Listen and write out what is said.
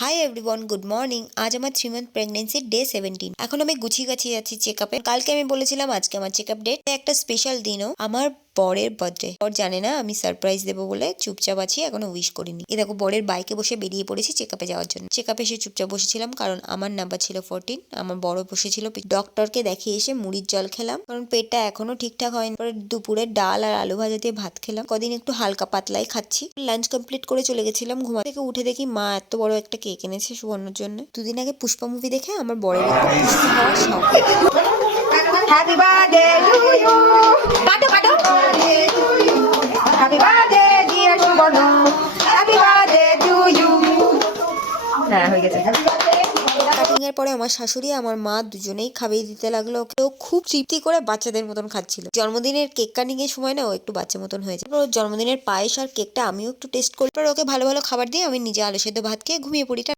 Hi everyone, good morning. আজ আমার 3 month প্রেগনেন্সির ডে 17। এখন আমি গুছিয়ে গাছিয়ে যাচ্ছি চেকআপে। কালকে আমি বলেছিলাম আজকে আমার চেকআপ ডেট। একটা স্পেশাল দিনও, আমার বরের বার্থডে। বর জানে না আমি সারপ্রাইজ দেবো বলে চুপচাপ আছি, এখনো উইশ করিনি। এ দেখো বরের বাইকে বসে বেরিয়ে পড়েছি চেকআপে যাওয়ার জন্য। চেকআপে এসে চুপচাপ বসেছিলাম কারণ আমার নাম্বার ছিল 14, আমার বড় বসেছিল। ডক্টরকে দেখিয়ে এসে মুড়ির জল খেলাম কারণ পেটটা এখনো ঠিকঠাক হয়নি। পরে দুপুরে ডাল আর আলু ভাজা দিয়ে ভাত খেলাম। কদিন একটু হালকা পাতলাই খাচ্ছি। লাঞ্চ কমপ্লিট করে চলে গেছিলাম ঘুমা থেকে। উঠে দেখি মা এত বড় একটা কেক এনেছে সুবর্ণর জন্য। দুদিন আগে পুষ্পা মুভি দেখে আমার বরের একটু পুষ্পা হওয়ার শখ। Happy birthday to you. কাটো কাটো। Happy birthday dear Subarna. Happy birthday to you. হ্যাঁ হয়ে গেছে। কাটিং এর পরে আমার শাশুড়ি আমার মা দুজনেই খাইয়ে দিতে লাগলো ওকে। ও খুব তৃপ্তি করে বাচ্চাদের মতন খাচ্ছিল। জন্মদিনের কেক কাটিং এর সময় না ও একটু বাচ্চা মতন হয়েছে। ওর জন্মদিনের পায়েস আর কেকটা আমিও একটু টেস্ট করি। ওকে ভালো ভালো খাবার দিয়ে আমি নিজে আলু সেদ্ধ ভাত খেয়ে ঘুমিয়ে পড়ি।